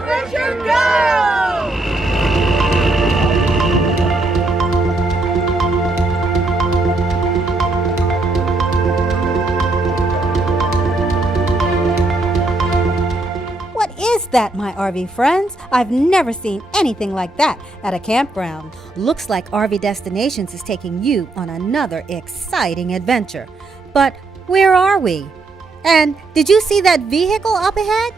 Richard, go! What is that, my RV friends? I've never seen anything like that at a campground. Looks like RV Destinations is taking you on another exciting adventure. But where are we? And did you see that vehicle up ahead?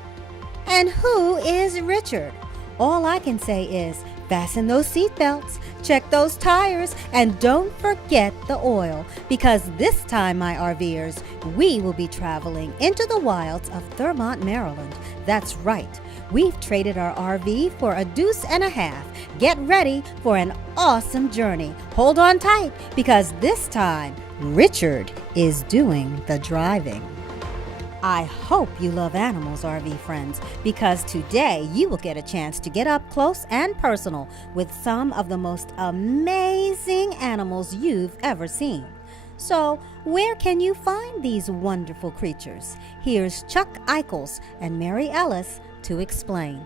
And who is Richard? All I can say is fasten those seatbelts, check those tires, and don't forget the oil, because this time, my RVers, we will be traveling into the wilds of Thurmont, Maryland. That's right. We've traded our RV for a deuce and a half. Get ready for an awesome journey. Hold on tight, because this time, Richard is doing the driving. I hope you love animals, RV friends, because today you will get a chance to get up close and personal with some of the most amazing animals you've ever seen. So, where can you find these wonderful creatures? Here's Chuck Eichels and Mary Ellis to explain.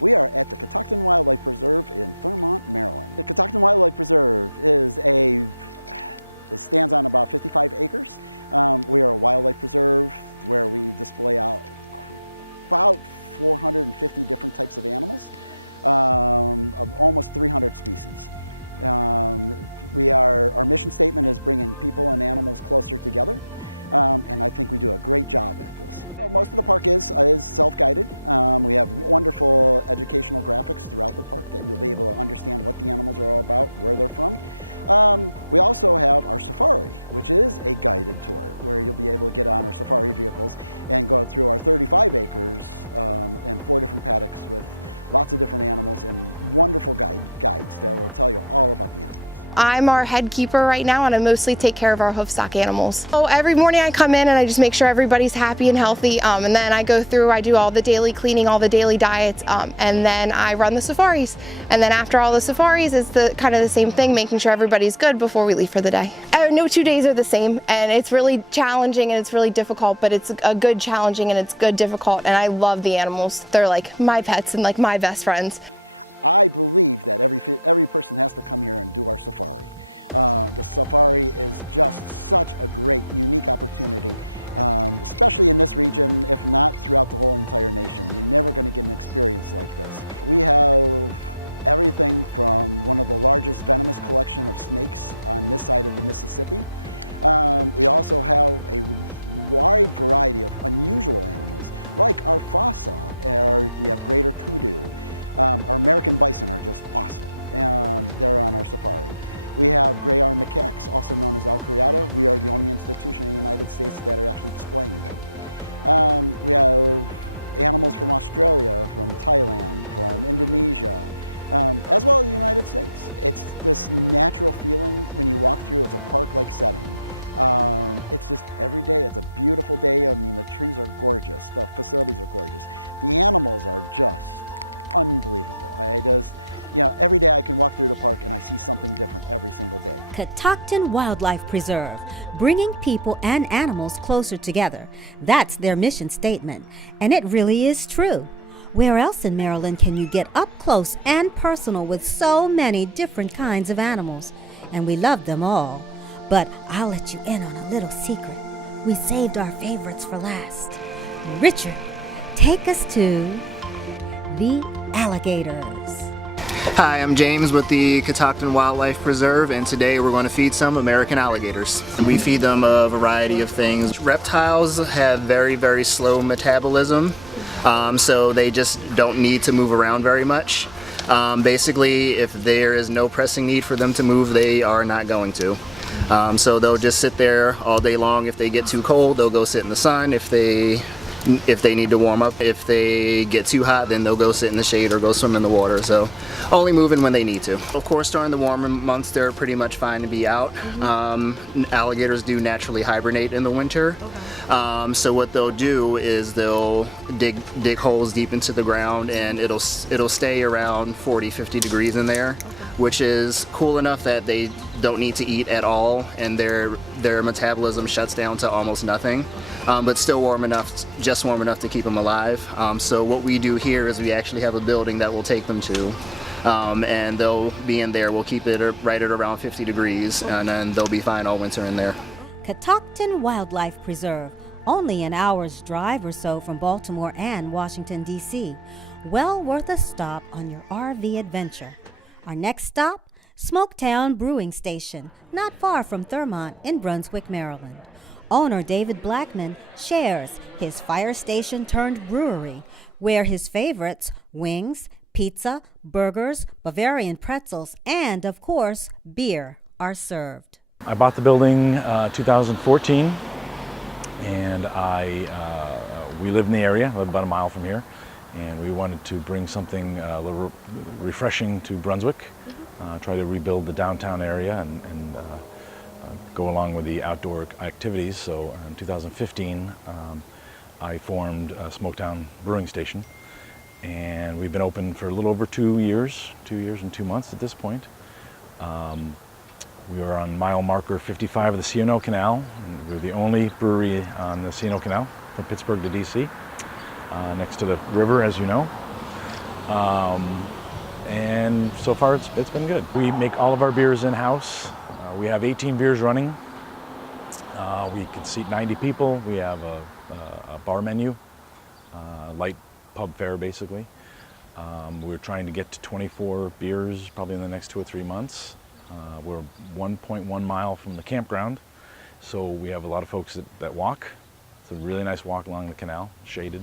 We are at the Catoctin Wildlife Preserve in Thurmont, Maryland. The Catoctin Wildlife Preserve it stands on about 55 acres. We are a wildlife preserve where we display out about 450 different types of animals, of almost 300 species. Our mission statement is bringing people and animals closer together, and I think we do a great job at this. Well, most of the park is self-guided. We have wonderful educational graphics throughout the park that you'll be able to understand what the animals are all about, where they're from. We also have our safari, which is a guided tour where you'll be able to get on our safari vehicles and go through our 35 acres and 4 different paddocks with lots of different animals and wonderful guides that will tell you all about the animals. I'm our head keeper right now, and I mostly take care of our hoofstock animals. So every morning I come in and I just make sure everybody's happy and healthy, and then I go through, I do all the daily cleaning, all the daily diets, and then I run the safaris. And then after all the safaris, it's kind of the same thing, making sure everybody's good before we leave for the day. No 2 days are the same, and it's really challenging and it's really difficult, but it's a good challenging and it's good difficult, and I love the animals. They're like my pets and like my best friends. I believe that every person has to come here and do our safari. The safari is just such a great, unique opportunity, especially in this region, if not throughout the whole entire nation. You're never going to get an experience like this. We have everything from one of the largest venomous collection of snakes on this side of the Mississippi. We also have a wide variety of unusual animals, like our fossa, or you have greater kudu. Our American bison are just awesome. They're on our safari. We have gray armed macaques, also known as elk criada. We are the only institution in the United States that are actually displaying them. We have animals from Australia, from Thailand, from Indonesia, as well as the United States. It's this natural feeling when you walk through. It's a park-like setting. It's just every day, it's a beautiful day. I mean, the trees are gorgeous, the facilities are gorgeous. The animals are just unbelievable. Every day I can walk through the park and I see something different every single day. Catoctin Wildlife Preserve, bringing people and animals closer together. That's their mission statement, and it really is true. Where else in Maryland can you get up close and personal with so many different kinds of animals? And we love them all. But I'll let you in on a little secret. We saved our favorites for last. Richard, take us to the alligators. Hi, I'm James with the Catoctin Wildlife Preserve, and today we're going to feed some American alligators. We feed them a variety of things. Reptiles have very, very slow metabolism, so they just don't need to move around very much. Basically, if there is no pressing need for them to move, they are not going to. So they'll just sit there all day long. If they get too cold, they'll go sit in the sun. If they need to warm up. If they get too hot, then they'll go sit in the shade or go swim in the water. So only moving when they need to. Of course, during the warmer months, they're pretty much fine to be out. Alligators do naturally hibernate in the winter. So what they'll do is they'll dig holes deep into the ground, and it'll stay around 40-50 degrees in there, which is cool enough that they don't need to eat at all, and their metabolism shuts down to almost nothing. but still warm enough, just warm enough to keep them alive. So what we do here is we actually have a building that we'll take them to, and they'll be in there. We'll keep it right at around 50 degrees, and then they'll be fine all winter in there. Catoctin Wildlife Preserve, only an hour's drive or so from Baltimore and Washington, D.C. Well worth a stop on your RV adventure. Our next stop, Smoketown Brewing Station, not far from Thurmont in Brunswick, Maryland. Owner David Blackman shares his fire station turned brewery, where his favorites, wings, pizza, burgers, Bavarian pretzels, and, of course, beer, are served. I bought the building 2014, and we live in the area, live about a mile from here, and we wanted to bring something a little refreshing to Brunswick, try to rebuild the downtown area and go along with the outdoor activities. So in 2015, I formed Smoketown Brewing Station, and we've been open for a little over 2 years and 2 months at this point. We are on mile marker 55 of the C&O Canal, and we're the only brewery on the C&O Canal from Pittsburgh to DC, next to the river, as you know. And so far it's been good. We make all of our beers in-house. We have 18 beers running. We can seat 90 people. We have a bar menu, light pub fare basically. We're trying to get to 24 beers probably in the next 2 or 3 months. We're 1.1 mile from the campground, so we have a lot of folks that walk. It's a really nice walk along the canal, shaded,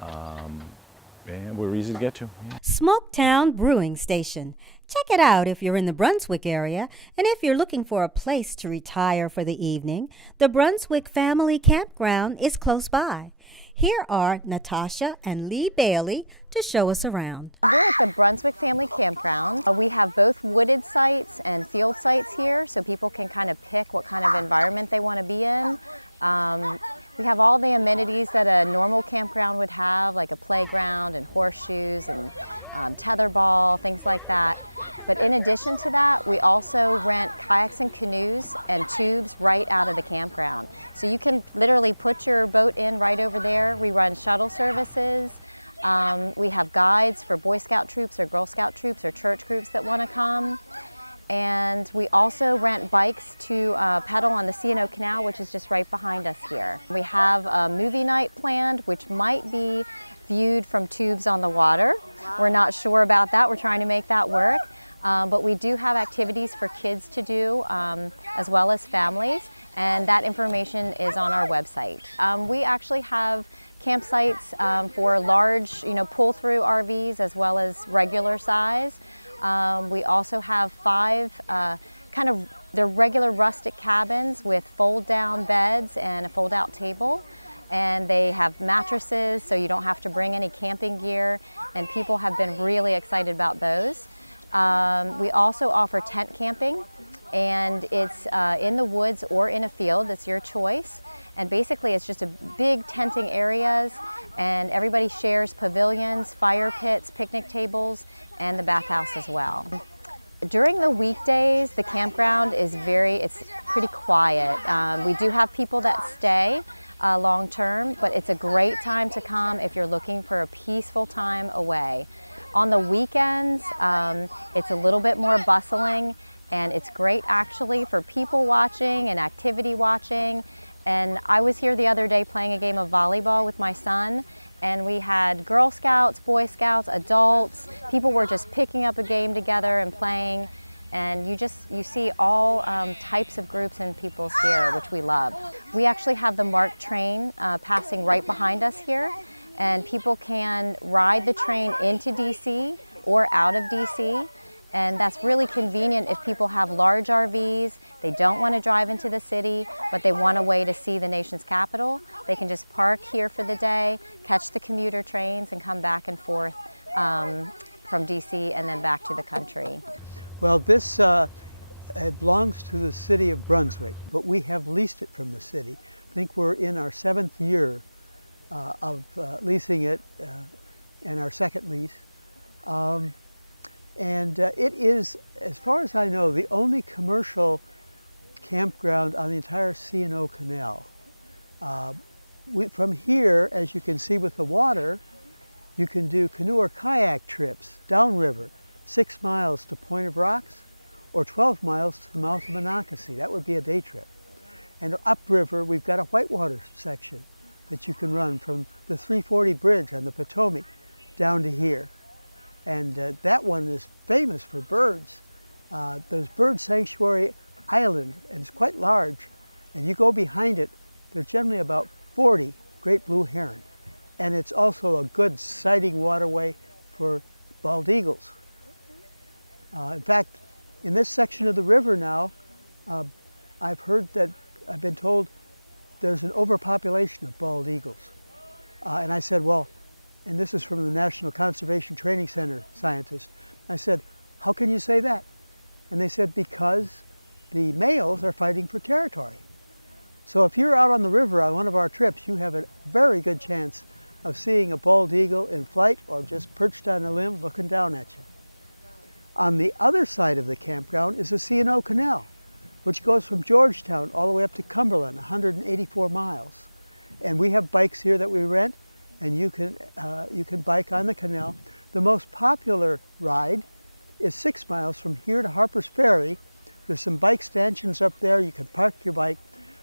and we're easy to get to. Yeah. Smoketown Brewing Station. Check it out if you're in the Brunswick area, and if you're looking for a place to retire for the evening, the Brunswick Family Campground is close by. Here are Natasha and Lee Bailey to show us around. We're at the Brunswick Family Campground. We have both wooded sites and field sites here, so people can kind of pick what kind of environment they want to be in. We have all the amenities that a normal campground would have, like a playground and horseshoes and tetherball, things like that. But in addition to that, we also rent kayaks and canoes and tubes right out of the campground. So you can literally put your boat in right over there. We run shuttle services. We have guides for Boy Scout troops or Girl Scout troops or church groups that want to come. And we also rent bikes to pedal on the C&O Canal, which is just right behind us here. We have a movie night planned, which might be viewed from tubes on the water. We're not sure about that. We're trying to make that work. But we do have activities for kids to do as well as families, and that information is on our website. We actually have campsites for large, pull-through RVs as well as regular size. We also have 5 they're regular rustic cabins with fold-down beds and a fold-out table. And they have mattresses, so you don't have to bring any camping gear, and people have been really excited about those. We also offer tent camping, and it's in the woods or in a field. It's your choice. And basically it's just a big tenting areas, and everybody shares pavilions, fire pits, picnic tables, and the bathhouse as well. During the weekdays, the campground is it's pretty quiet. We do have people that stay long term, but it's a great time to come if you're looking for a peaceful time away. On the weekends, it's a little bit more bustling, and it's great actually for people watching and activity watching. And I was here the other day playing a game of volleyball with my son, and we had Girl Scouts, Boy Scouts, adults. People were just picking up a game together and playing. And you see all types of groups and peoples here, which we love. We actually have the MARC train passing right behind us here, and people can ride the train into DC or out of DC. And that's really convenient if people have large RVs, they don't want to drive into the city, but they want a way to see the nation's capital. They can just park here for the day, catch the commuter trains, and come back and forth from DC and then back to the country. Well, this it belongs to the city of Brunswick, but we have leased it from the city. I think we're in our 7th year of leasing it, and our 2nd lease. It is, as far as I know, the only commercial campground on the entire C&O Canal. From here, as you can see with the water, you can do canoe or kayak trips downriver, 6 miles to Point of Rocks, or 12 miles to the mouth of Monocacy. That would be a day trip. And upriver, we've got a whitewater section that you can run from the 340 bridge on the Potomac down to here. And that one is famous for birds. There's Bird Sanctuary Island, and it's quite large. And you go behind it, there's generally about 40 great blue heron. And it's also a good sighting waterway for bald eagles. In fact, in this section of the river now, I've been told there's an overpopulation of bald eagles. And I said, well, and this is from the National Conservation Training Center scientist, I said, how can you say that? And they said, because the males are fighting for territory. So if you're out on the river on one of our trips, you have a very good chance of seeing a bald eagle in flight or just perched on a limb looking down at you. On the other side of the campground is the C&O Canal, which goes from Georgetown all the way up to Cumberland, 184 miles. And we have bikes here that we rent, and you can bike on the canal. The most popular ride is 6 miles from here to Harper's Ferry. There's some bike stanchions up there. You can park your bike,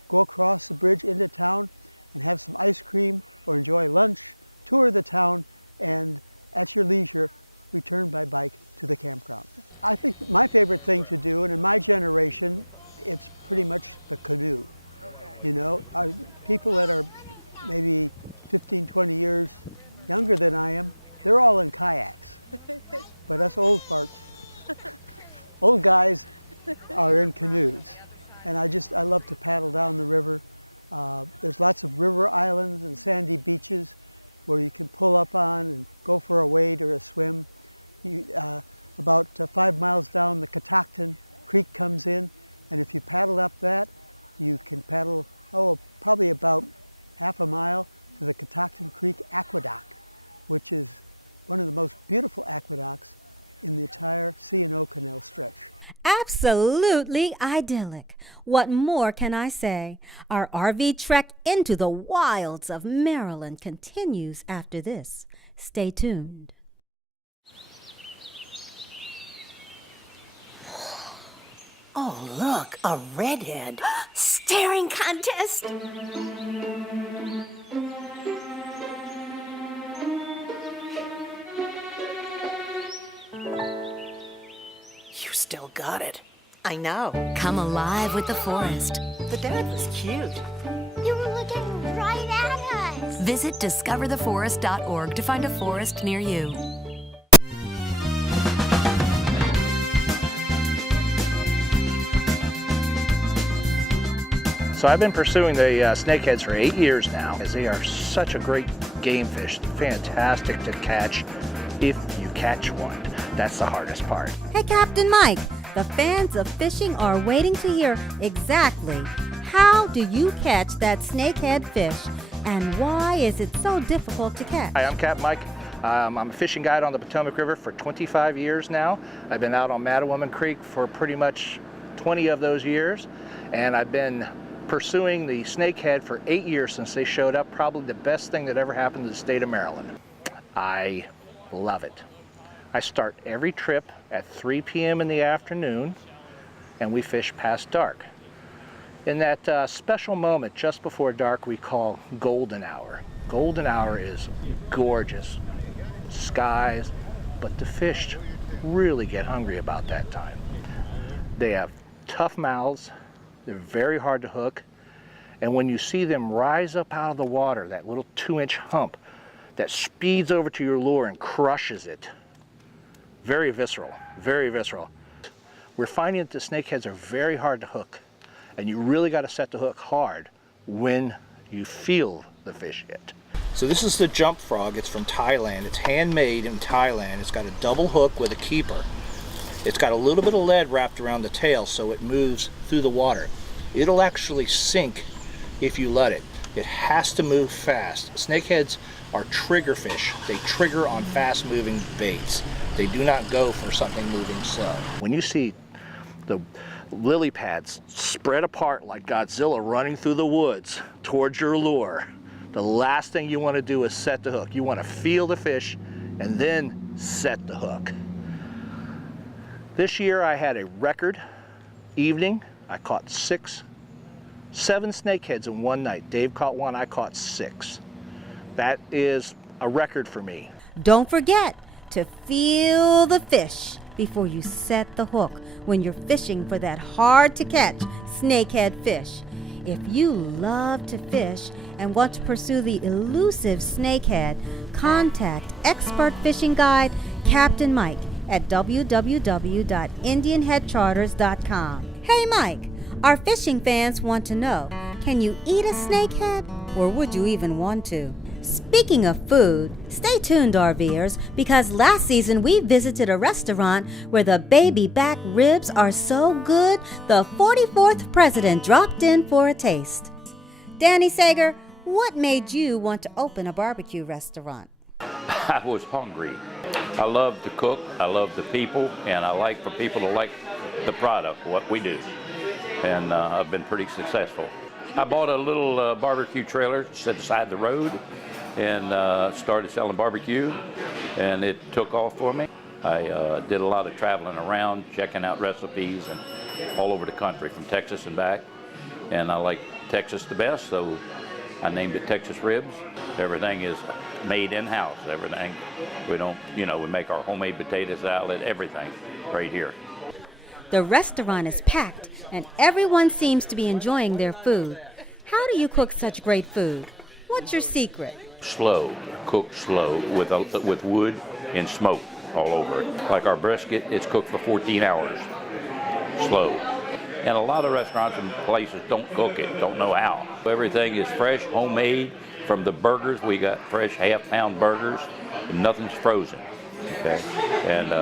go across the bridge into town, and have some ice cream or enjoy lunch, tour the town, and at your leisure, return by bike to the campground. I think my favorite thing to do, and in my generation, it's pretty much the canoe. Okay. You know, people that are maybe 15, 20 years younger than I am, they're all in kayaks. But us old farts, old guys, are in canoes. And I love to paddle down the river. There's lots of river islands and sandy beaches where you can pull up on and go for a wade or a swim. About 5 miles down, the Catoctin Creek comes in, and if you paddle up that, you can paddle, probably about half a mile to the Catoctin Creek Aqueduct, which is one of the most beautiful aqueducts in the entire C&O Canal stretch. Absolutely idyllic. What more can I say? Our RV trek into the wilds of Maryland continues after this. Stay tuned. Oh, look, a redhead. Staring contest. You still got it. I know. Come alive with the forest. The dad was cute. You were looking right at us. Visit discovertheforest.org to find a forest near you. So I've been pursuing the snakeheads for 8 years now, as they are such a great game fish. Fantastic to catch if you catch one. That's the hardest part. Hey, Captain Mike, the fans of fishing are waiting to hear exactly how do you catch that snakehead fish, and why is it so difficult to catch? Hi, I'm Captain Mike. I'm a fishing guide on the Potomac River for 25 years now. I've been out on Mattawoman Creek for pretty much 20 of those years, and I've been pursuing the snakehead for 8 years since they showed up. Probably the best thing that ever happened to the state of Maryland. I love it. I start every trip at 3 p.m. in the afternoon, and we fish past dark. In that special moment just before dark we call golden hour. Golden hour is gorgeous skies, but the fish really get hungry about that time. They have tough mouths, they're very hard to hook, and when you see them rise up out of the water, that little 2-inch hump that speeds over to your lure and crushes it, very visceral, very visceral. We're finding that the snakeheads are very hard to hook, and you really got to set the hook hard when you feel the fish hit. So this is the jump frog. It's from Thailand. It's handmade in Thailand. It's got a double hook with a keeper. It's got a little bit of lead wrapped around the tail so it moves through the water. It'll actually sink if you let it. It has to move fast. Snakeheads are trigger fish. They trigger on fast moving baits. They do not go for something moving slow. When you see the lily pads spread apart like Godzilla running through the woods towards your lure, the last thing you want to do is set the hook. You want to feel the fish and then set the hook. This year I had a record evening. I caught 7 snakeheads in one night. Dave caught one, I caught 6. That is a record for me. Don't forget to feel the fish before you set the hook when you're fishing for that hard-to-catch snakehead fish. If you love to fish and want to pursue the elusive snakehead, contact expert fishing guide Captain Mike at www.indianheadcharters.com. Hey Mike, our fishing fans want to know, can you eat a snakehead, or would you even want to? Speaking of food, stay tuned, RVers, because last season we visited a restaurant where the baby back ribs are so good, the 44th president dropped in for a taste. Danny Sager, what made you want to open a barbecue restaurant? I was hungry. I love to cook, I love the people, and I like for people to like the product, what we do. And I've been pretty successful. I bought a little barbecue trailer, set aside the road, and started selling barbecue, and it took off for me. I did a lot of traveling around, checking out recipes and all over the country, from Texas and back. And I like Texas the best, so I named it Texas Ribs. Everything is made in-house, everything. We don't, we make our homemade potato salad, everything right here. The restaurant is packed, and everyone seems to be enjoying their food. How do you cook such great food? What's your secret? Slow, cooked slow with wood and smoke all over it. Like our brisket, it's cooked for 14 hours, slow. And a lot of restaurants and places don't cook it, don't know how. Everything is fresh, homemade. From the burgers, we got fresh half-pound burgers, and nothing's frozen, okay? And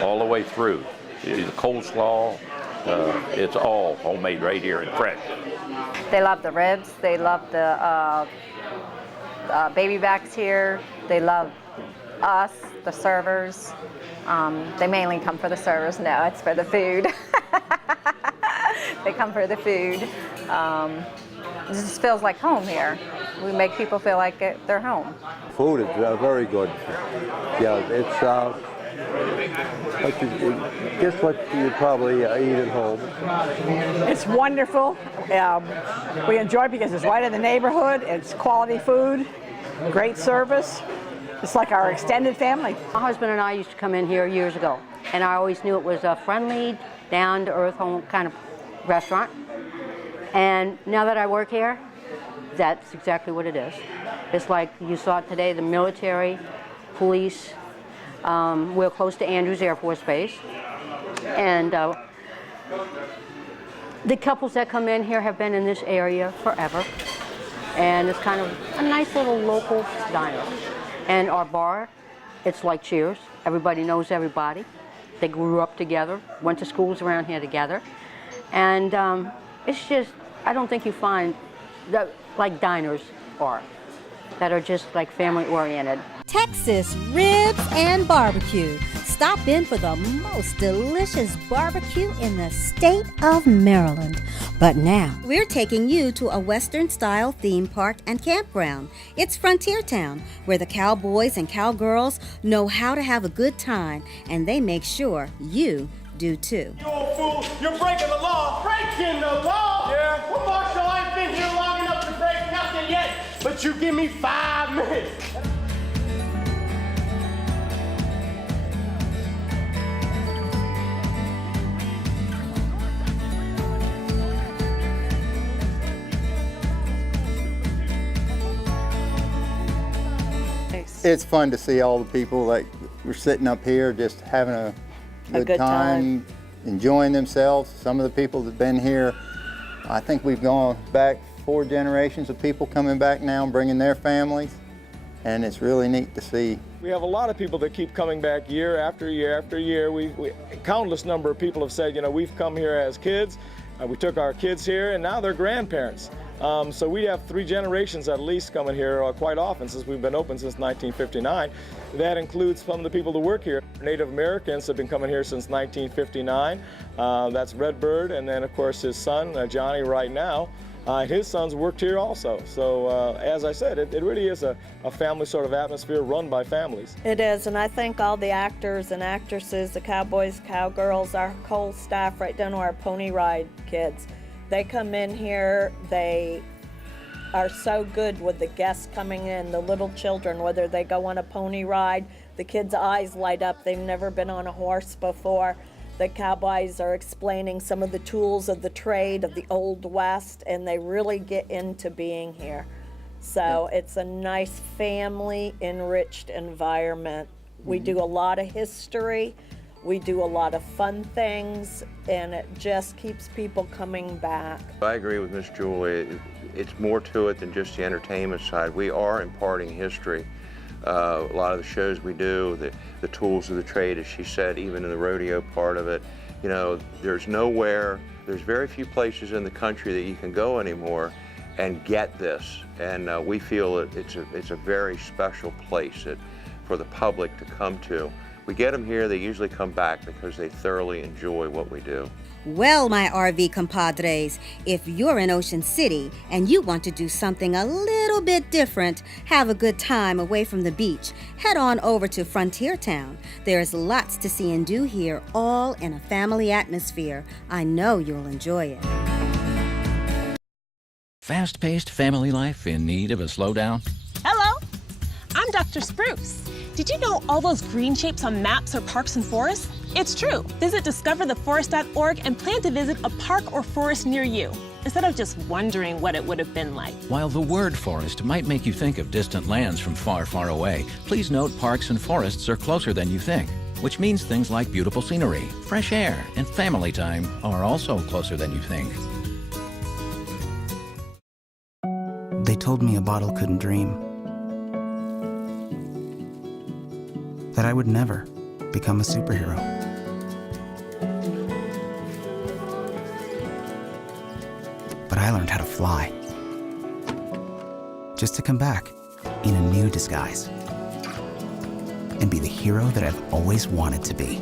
all the way through. The coleslaw, it's all homemade right here and fresh. They love the ribs, they love the baby backs here, they love us, the servers. They mainly come for the servers, no, it's for the food. They come for the food. It just feels like home here. We make people feel like they're home. Food is very good. Yeah, it's just what you probably eat at home. It's wonderful. We enjoy it because it's right in the neighborhood. It's quality food, great service. It's like our extended family. My husband and I used to come in here years ago, and I always knew it was a friendly, down-to-earth home kind of restaurant. And now that I work here, that's exactly what it is. It's like you saw it today, the military, police. We're close to Andrews Air Force Base. And the couples that come in here have been in this area forever. And it's kind of a nice little local diner. And our bar, it's like Cheers. Everybody knows everybody. They grew up together, went to schools around here together. And it's just, I don't think you find that like diners are, that are just like family oriented. Texas Ribs and Barbecue. Stop in for the most delicious barbecue in the state of Maryland. But now, we're taking you to a Western-style theme park and campground. It's Frontier Town, where the cowboys and cowgirls know how to have a good time, and they make sure you do too. You old fool, you're breaking the law. Breaking the law? Yeah. Well, Marshal, I ain't been here long enough to break nothing yet, but you give me 5 minutes. It's fun to see all the people like we're sitting up here just having a good time, enjoying themselves. Some of the people that have been here, I think we've gone back 4 generations of people coming back now and bringing their families, and it's really neat to see. We have a lot of people that keep coming back year after year after year. Countless number of people have said, we've come here as kids, we took our kids here, and now they're grandparents. So we have 3 generations at least coming here quite often since we've been open since 1959. That includes some of the people that work here. Native Americans have been coming here since 1959. That's Redbird, and then of course his son, Johnny, right now. His sons worked here also. So as I said, it really is a family sort of atmosphere run by families. It is, and I thank all the actors and actresses, the cowboys, cowgirls, our whole staff right down to our pony ride kids. They come in here, they are so good with the guests coming in, the little children, whether they go on a pony ride, the kids' eyes light up, they've never been on a horse before. The cowboys are explaining some of the tools of the trade of the Old West, and they really get into being here. So it's a nice family enriched environment. We do a lot of history, we do a lot of fun things, and it just keeps people coming back. I agree with Miss Julie. It's more to it than just the entertainment side. We are imparting history. A lot of the shows we do, the tools of the trade, as she said, even in the rodeo part of it, you know, there's very few places in the country that you can go anymore and get this. And we feel it's a very special place for the public to come to. We get them here, they usually come back because they thoroughly enjoy what we do. Well, my RV compadres, if you're in Ocean City and you want to do something a little bit different, have a good time away from the beach, head on over to Frontier Town. There's lots to see and do here, all in a family atmosphere. I know you'll enjoy it. Fast-paced family life in need of a slowdown? Hello, I'm Dr. Spruce. Did you know all those green shapes on maps are parks and forests? It's true. Visit discovertheforest.org and plan to visit a park or forest near you, instead of just wondering what it would have been like. While the word forest might make you think of distant lands from far, far away, please note parks and forests are closer than you think, which means things like beautiful scenery, fresh air, and family time are also closer than you think. They told me a bottle couldn't dream. That I would never become a superhero. But I learned how to fly. Just to come back in a new disguise and be the hero that I've always wanted to be.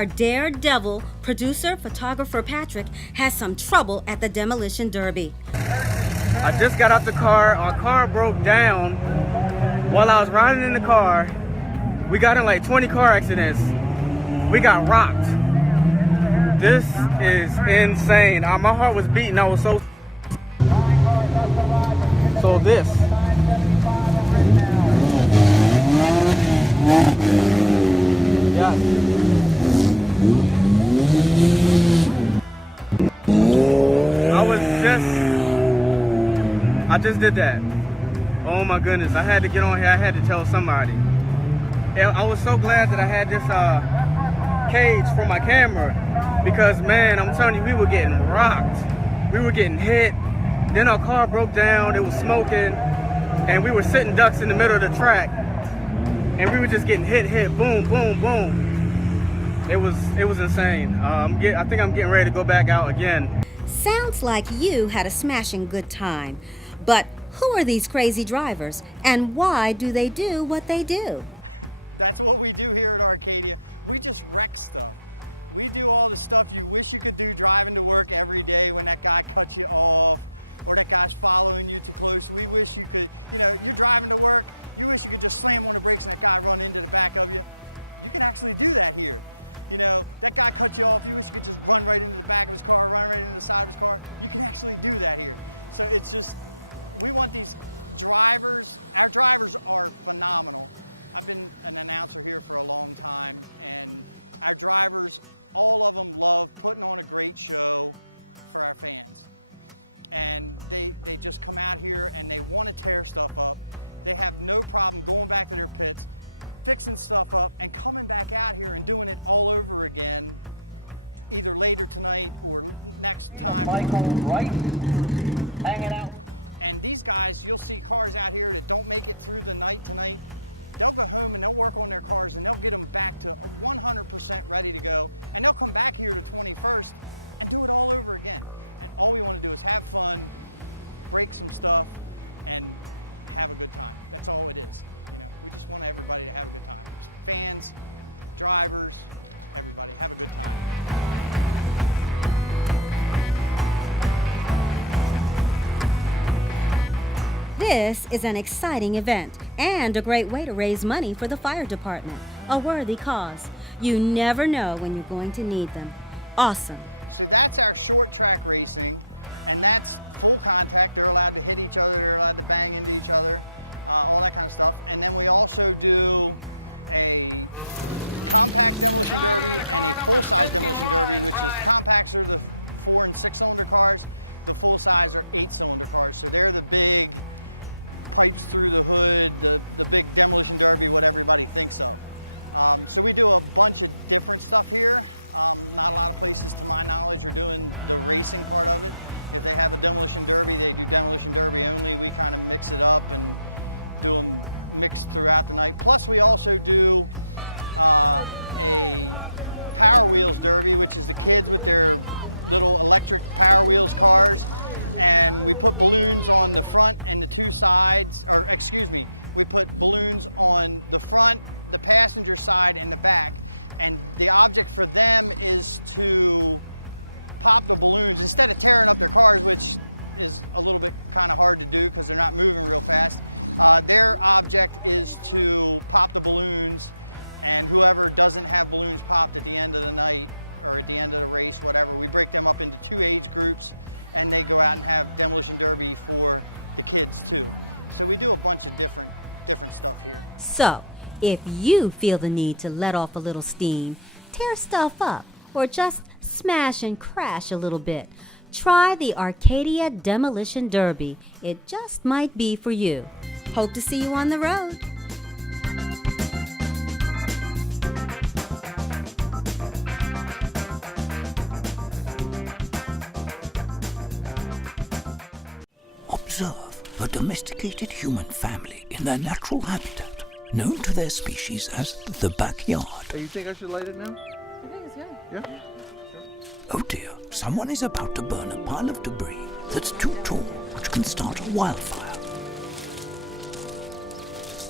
Our daredevil producer, photographer Patrick has some trouble at the Demolition Derby. I just got out the car. Our car broke down while I was riding in the car. We got in like 20 car accidents. We got rocked. This is insane. My heart was beating. I was so this. Yeah. I just did that. Oh my goodness, I had to get on here, I had to tell somebody. I was so glad that I had this cage for my camera because man, I'm telling you, we were getting rocked. We were getting hit. Then our car broke down, it was smoking, and we were sitting ducks in the middle of the track. And we were just getting hit, boom, boom, boom. It was insane. I think I'm getting ready to go back out again. Sounds like you had a smashing good time. But who are these crazy drivers, and why do they do what they do? That's what we do here at Arcadia. We just wreck stuff. We do all the stuff you wish you could do driving to work every day when that guy cuts you off or that guy's following you too close. We wish you could, you're driving to work, you wish you could just slam on the brakes and that guy run into the back of you. You can actually do that here. That guy cut you off, you wish you could just run right into the back of his car, run right into the side of his car. You can actually do that here. So it's just, we want these drivers, our drivers are phenomenal. I've been an announcer here for a long time, and our drivers, all of them love putting on a great show for our fans. And they just come out here and they want to tear stuff up. They have no problem going back to their pits, fixing stuff up and coming back out here and doing it all over again, either later tonight or next time. And these guys, you'll see cars out here that don't make it through the night tonight. They'll go home and they'll work on their cars and they'll get them back to 100% ready to go. And they'll come back here to 21st and do it all over again. And all we want to do is have fun, break some stuff, and have a good time. That's all it is. You know, we just want everybody to have a good time. Fans, drivers, everybody, have a good time. This is an exciting event and a great way to raise money for the fire department. A worthy cause. You never know when you're going to need them. Awesome. So that's our short track racing, and that's full contact. They're allowed to hit each other, they're allowed to bang into each other, all that kind of stuff. And then we also do a compact demolition derby and a full-size demolition derby, which is compacts are the 4 and 6 cylinder cars, the full-size are 8 cylinder cars. So they're the big pipes through the hood, the big demolition derby, what everybody thinks of. So we do a bunch of different stuff here. Not a lot of places, to my knowledge, are doing the racing part of it. If they have a demolition derby, they do demolition derby only. We kind of mix it up and do them mixed throughout the night. Plus we also do a Power Wheels derby, which is the kids with their little electric Power Wheels cars. And we put balloons on the front and the 2 sides, or excuse me, we put balloons on the front, the passenger side, and the back. And the object for them is to pop the balloons instead of tearing up their cars, which is a little bit kind of hard to do because they're not moving real fast. Their object is to pop the balloons, and whoever doesn't have balloons popped at the end of the night or at the end of the race, whatever, we break them up into 2 age groups, and they go out and have demolition derby for the kids too. So we do a bunch of different stuff here. So, if you feel the need to let off a little steam, tear stuff up, or just smash and crash a little bit, try the Arcadia Demolition Derby. It just might be for you. Hope to see you on the road. Observe a domesticated human family in their natural habitat, known to their species as the backyard. Hey, you think I should light it now? Yeah? Oh dear, someone is about to burn a pile of debris that's too tall, which can start a wildfire.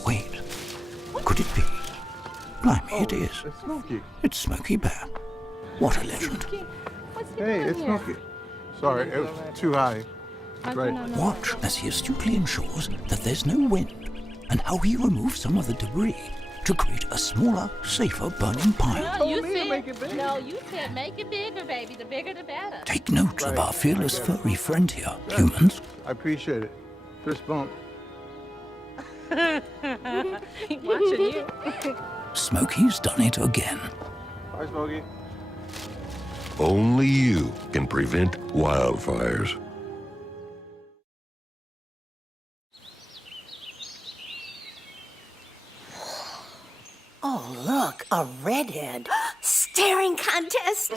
Wait, could it be? Blimey, it is. It's Smokey. It's Smokey Bear. What a legend. Hey, it's Smokey. Sorry, it was too high. Right. Watch as he astutely ensures that there's no wind, and how he removes some of the debris to create a smaller, safer burning pile. No, you said make it bigger, baby. The bigger, the better. Take note of our fearless furry friend here, humans. I appreciate it. Fist bump. Watching you. Smokey's done it again. Bye, Smokey. Only you can prevent wildfires. Oh, look, a redhead. Staring contest.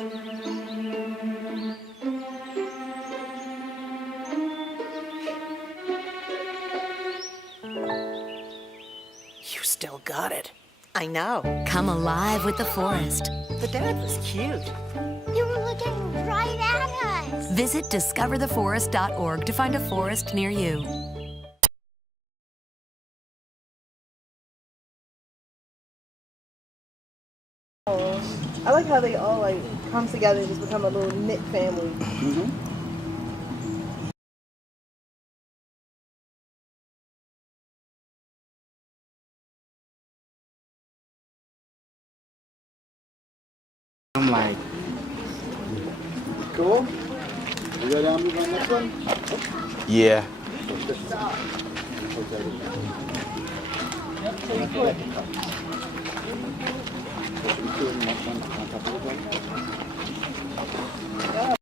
You still got it. I know. Come alive with the forest. The dad was cute. You were looking right at us. Visit discovertheforest.org to find a forest near you. I like how they all come together and just become a little knit family. I'm like, cool. You go down move on next one? yeah.